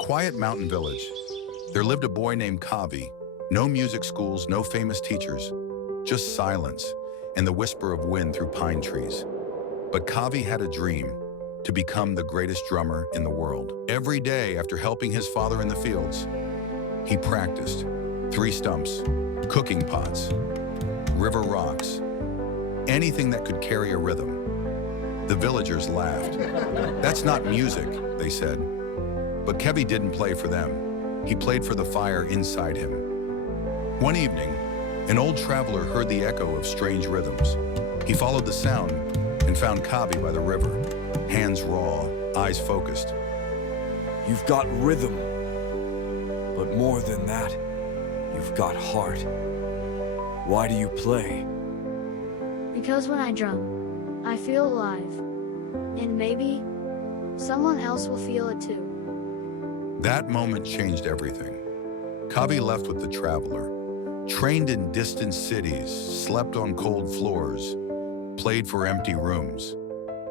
quiet mountain village, there lived a boy named Kavi. No music schools, no famous teachers, just silence and the whisper of wind through pine trees. But Kavi had a dream to become the greatest drummer in the world. Every day after helping his father in the fields, he practiced 3 stumps, cooking pots, river rocks, anything that could carry a rhythm. The villagers laughed. "That's not music," they said. But Kavi didn't play for them. He played for the fire inside him. One evening, an old traveler heard the echo of strange rhythms. He followed the sound and found Kavi by the river, hands raw, eyes focused. You've got rhythm, but more than that, you've got heart. Why do you play? Because when I drum, I feel alive. And maybe someone else will feel it too. That moment changed everything. Kavi left with the traveler, trained in distant cities, slept on cold floors, played for empty rooms.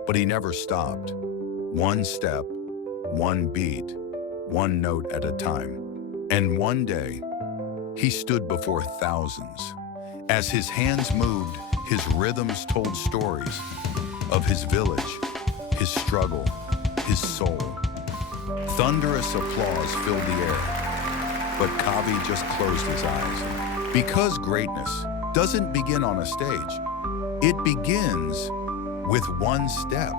But he never stopped. One step, one beat, one note at a time. And one day, he stood before thousands. As his hands moved, his rhythms told stories of his village, his struggle, his soul. Thunderous applause filled the air, but Kavi just closed his eyes. Because greatness doesn't begin on a stage. It begins with one step.